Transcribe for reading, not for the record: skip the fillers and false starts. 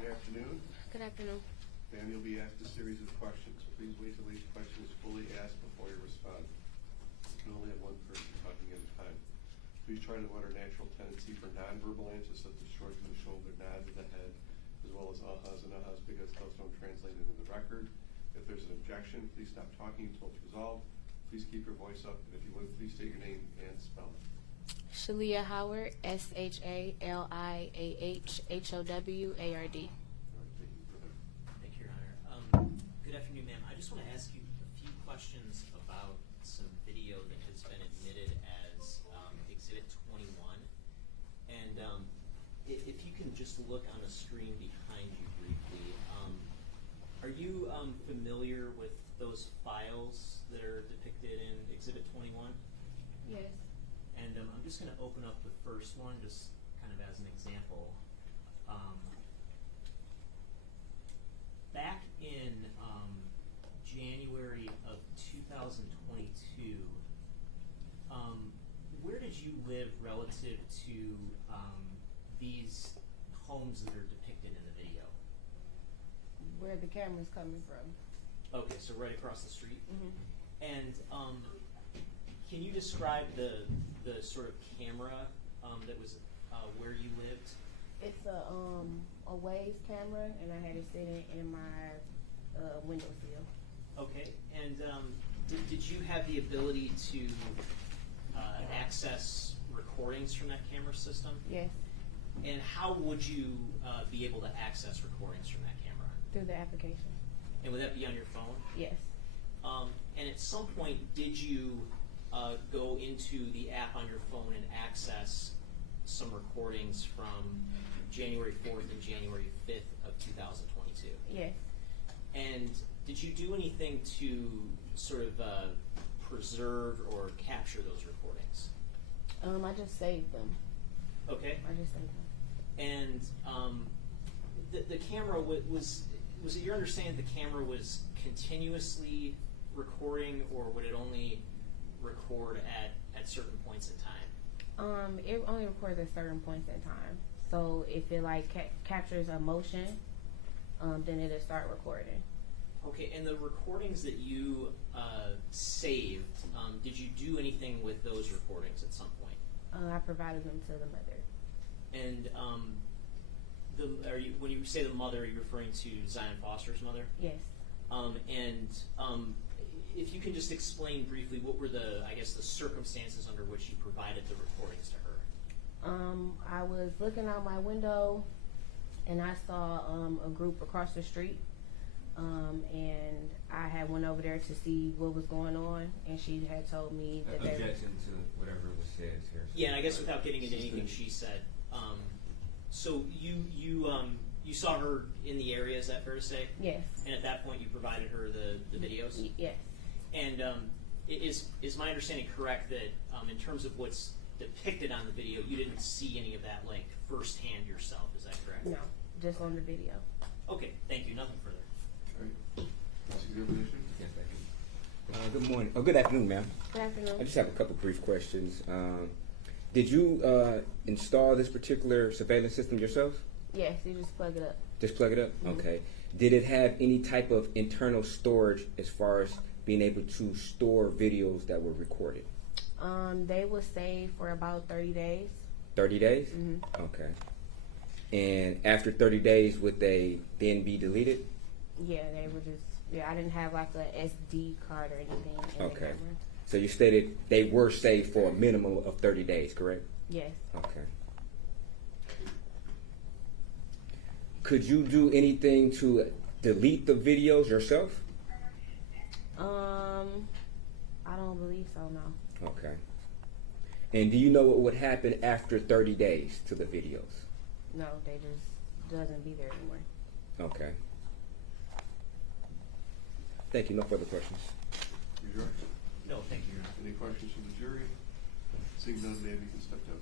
Good afternoon. Good afternoon. Ma'am, you'll be asked a series of questions. Please wait till each question is fully asked before you respond. You can only have one person talking at a time. Please try to avoid our natural tendency for nonverbal answers such as shrugs of the shoulder, nods of the head, as well as uh-hus and uh-hus, because those don't translate into the record. If there's an objection, please stop talking until it's resolved. Please keep your voice up, and if you would, please state your name and spell it. Shaliah Howard, Shaliahhoward. All right, thank you, brother. Thank you, Your Honor. Good afternoon, ma'am. I just want to ask you a few questions about some video that has been admitted as Exhibit 21. And if you can just look on a screen behind you briefly, are you familiar with those files that are depicted in Exhibit 21? Yes. And I'm just going to open up the first one, just kind of as an example. Back in January of 2022, where did you live relative to these homes that are depicted in the video? Where the camera's coming from. Okay, so right across the street. Mm-hmm. And can you describe the sort of camera that was where you lived? It's a Waze camera, and I had it sitting in my windowsill. Okay, and did you have the ability to access recordings from that camera system? Yes. And how would you be able to access recordings from that camera? Through the application. And would that be on your phone? Yes. And at some point, did you go into the app on your phone and access some recordings from January 4th and January 5th of 2022? Yes. And did you do anything to sort of preserve or capture those recordings? I just saved them. Okay. I just saved them. And the camera was it your understanding the camera was continuously recording, or would it only record at certain points in time? It only records at certain points in time. So if it like captures a motion, then it'll start recording. Okay, and the recordings that you saved, did you do anything with those recordings at some point? I provided them to the mother. And when you say the mother, are you referring to Zion Foster's mother? Yes. If you can just explain briefly what were the circumstances under which you provided the recordings to her. I was looking out my window, and I saw a group across the street, and I had went over there to see what was going on, and she had told me that objection to whatever was said here. Yeah, and I guess without getting into anything she said, so you saw her in the area, is that fair to say? Yes. And at that point, you provided her the videos? Yes. And is my understanding correct that in terms of what's depicted on the video, you didn't see any of that like firsthand yourself? Is that correct? No, just on the video. Okay, thank you. Nothing further. All right. Next examination. Yes, thank you. Good morning. Oh, good afternoon, ma'am. Good afternoon. I just have a couple brief questions. Did you install this particular surveillance system yourself? Yes, you just plug it up. Just plug it up? Mm-hmm. Okay. Did it have any type of internal storage as far as being able to store videos that were recorded? They will stay for about 30 days. 30 days? Mm-hmm. Okay. And after 30 days, would they then be deleted? Yeah, they were just, I didn't have like a SD card or anything in the Okay. camera. So you stated they were saved for a minimum of 30 days, correct? Yes. Okay. Could you do anything to delete the videos yourself? I don't believe so, no. Okay. And do you know what would happen after 30 days to the videos? No, they just doesn't be there anymore. Okay. Thank you. No further questions. You, George? No, thank you, Your Honor. Any questions from the jury? Seeing none, ma'am, you can step down.